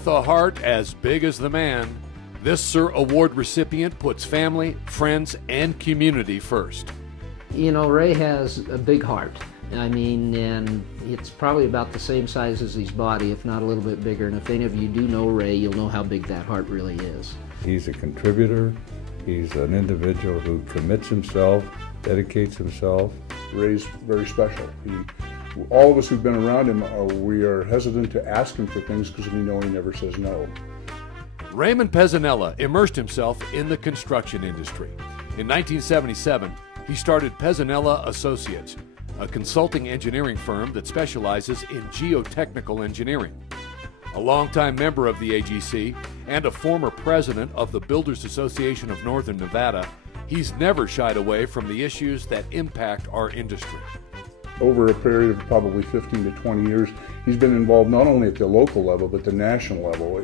With a heart as big as the man, this Sir Award recipient puts family, friends, and community first. You know, Ray has a big heart. I mean, and it's probably about the same size as his body, if not a little bit bigger. And if any of you do know Ray, you'll know how big that heart really is. He's a contributor. He's an individual who commits himself, dedicates himself. Ray's very special. All of us who've been around him, we are hesitant to ask him for things because we know he never says no. Raymond Pezonella immersed himself in the construction industry. In 1977, he started Pezonella Associates, a consulting engineering firm that specializes in geotechnical engineering. A longtime member of the AGC and a former president of the Builders Association of Northern Nevada, he's never shied away from the issues that impact our industry. Over a period of probably 15 to 20 years, he's been involved not only at the local level, but the national level.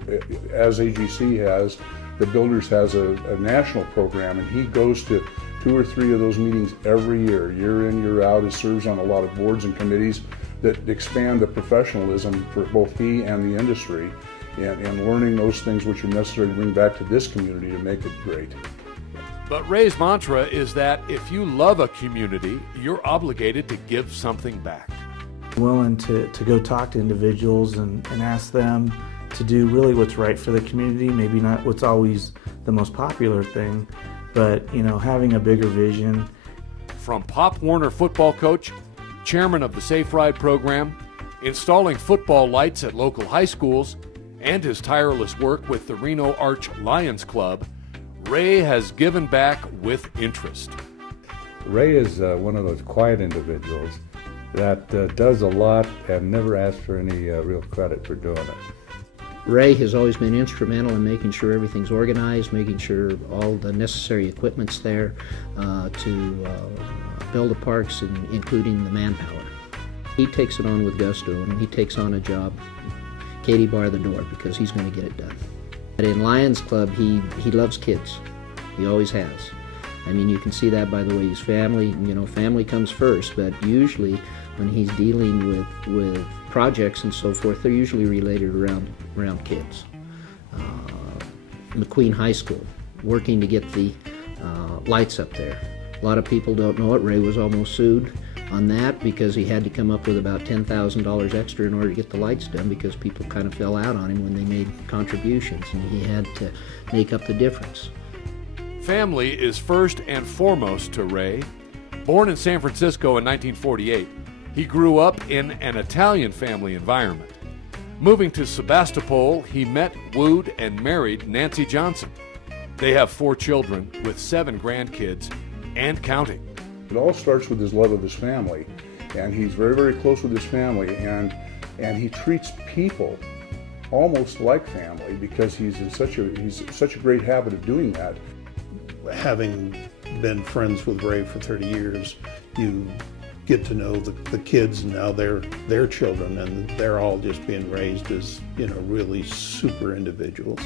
As AGC has, the Builders has a national program, and he goes to 2 or 3 of those meetings every year in, year out. He serves on a lot of boards and committees that expand the professionalism for both he and the industry, and learning those things which are necessary to bring back to this community to make it great. But Ray's mantra is that if you love a community, you're obligated to give something back. Willing to go talk to individuals and ask them to do really what's right for the community, maybe not what's always the most popular thing, but you know, having a bigger vision. From Pop Warner football coach, chairman of the Safe Ride program, installing football lights at local high schools, and his tireless work with the Reno Arch Lions Club, Ray has given back with interest. Ray is one of those quiet individuals that does a lot and never asks for any real credit for doing it. Ray has always been instrumental in making sure everything's organized, making sure all the necessary equipment's there to build the parks, including the manpower. He takes it on with gusto, and when he takes on a job, Katie bar the door because he's going to get it done. But in Lions Club, he loves kids. He always has. I mean, you can see that by the way his family, you know, family comes first, but usually when he's dealing with projects and so forth, they're usually related around kids. McQueen High School, working to get the lights up there. A lot of people don't know it. Ray was almost sued on that because he had to come up with about $10,000 extra in order to get the lights done because people kind of fell out on him when they made contributions, and he had to make up the difference. Family is first and foremost to Ray. Born in San Francisco in 1948, he grew up in an Italian family environment. Moving to Sebastopol, he met, wooed, and married Nancy Johnson. They have 4 children with 7 grandkids and counting. It all starts with his love of his family, and he's very, very close with his family, and he treats people almost like family because he's in such a great habit of doing that. Having been friends with Ray for 30 years, you get to know the kids, and now they're children, and they're all just being raised as, you know, really super individuals.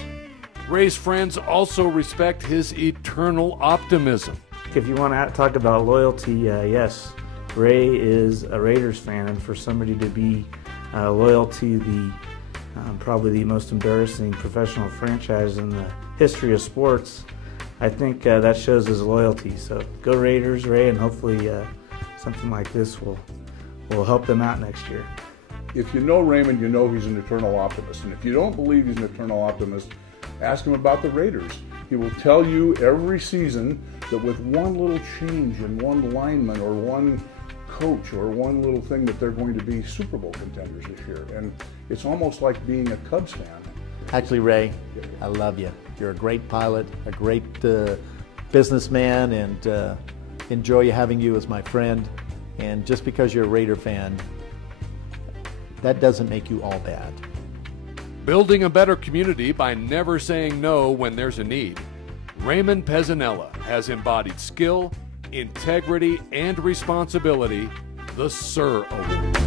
Ray's friends also respect his eternal optimism. If you want to talk about loyalty, yes, Ray is a Raiders fan, and for somebody to be loyal to the probably the most embarrassing professional franchise in the history of sports, I think that shows his loyalty. So go Raiders, Ray, and hopefully something like this will help them out next year. If you know Raymond, you know he's an eternal optimist, and if you don't believe he's an eternal optimist, ask him about the Raiders. He will tell you every season that with one little change in one lineman or one coach or one little thing that they're going to be Super Bowl contenders this year. And it's almost like being a Cubs fan. Actually, Ray, I love you. You're a great pilot, a great businessman, and enjoy having you as my friend. And just because you're a Raider fan, that doesn't make you all bad. Building a better community by never saying no when there's a need. Raymond Pezonella has embodied skill, integrity, and responsibility, the Sir Award.